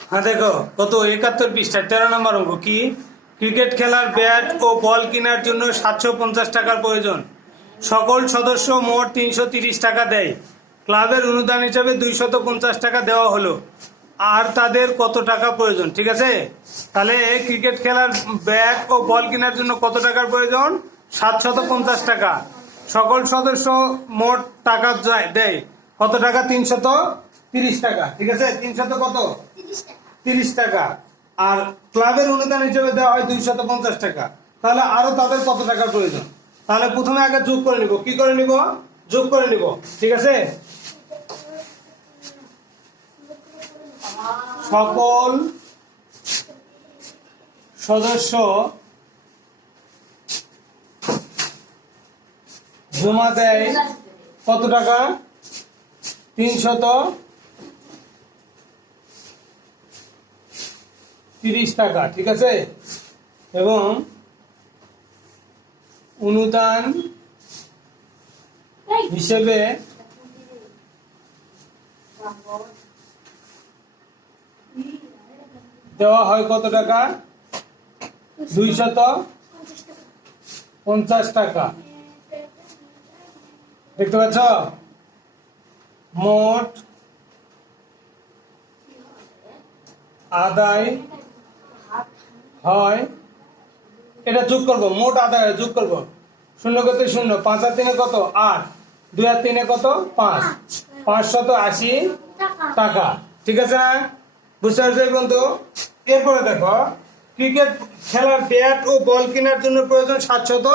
হ্যাঁ দেখো, কত? একাত্তর পৃষ্ঠা তেরো নম্বর অঙ্ক কি? ক্রিকেট খেলার ব্যাট ও বল কেনার জন্য সাতশো পঞ্চাশ টাকার প্রয়োজন। সকল সদস্য মোট তিনশো তিরিশ টাকা দেয়। ক্লাবের অনুদান হিসাবে দুইশত পঞ্চাশ টাকা দেওয়া হলো। আর তাদের কত টাকা প্রয়োজন, ঠিক আছে? তাহলে ক্রিকেট খেলার ব্যাট ও বল কেনার জন্য কত টাকার প্রয়োজন? সাতশত পঞ্চাশ টাকা। সকল সদস্য মোট টাকা দেয়। কত টাকা? তিনশত তিরিশ টাকা ঠিক আছে? তিনশত কত? তিরিশ টাকা। আর ক্লাবের অনুদান হিসেবে দেওয়া হয় দুইশত পঞ্চাশ টাকা। তাহলে আরও তাদের কত টাকার প্রয়োজন? তাহলে প্রথমে আগে যোগ করে নিব। কি করে নিব? যোগ করে নিব। ঠিক আছে? সকল সদস্য জমা দেয় কত টাকা? তিনশত তিরিশ টাকা, ঠিক আছে? এবং অনুদান হিসেবে দেওয়া হয় কত টাকা? দুইশত পঞ্চাশ টাকা। দেখতে পাচ্ছ? মোট আদায় হয়, এটা যোগ করব, মোট আদায় যোগ করব। শূন্য কত শূন্য? পাঁচ আর তিনে কত? আট। দুই আর তিনে কত? পাঁচ। পাঁচশত আশি টাকা। ঠিক আছে বুঝতে পারছ বন্ধু? এরপরে দেখো, ক্রিকেট খেলার ব্যাট ও বল কেনার জন্য প্রয়োজন সাতশত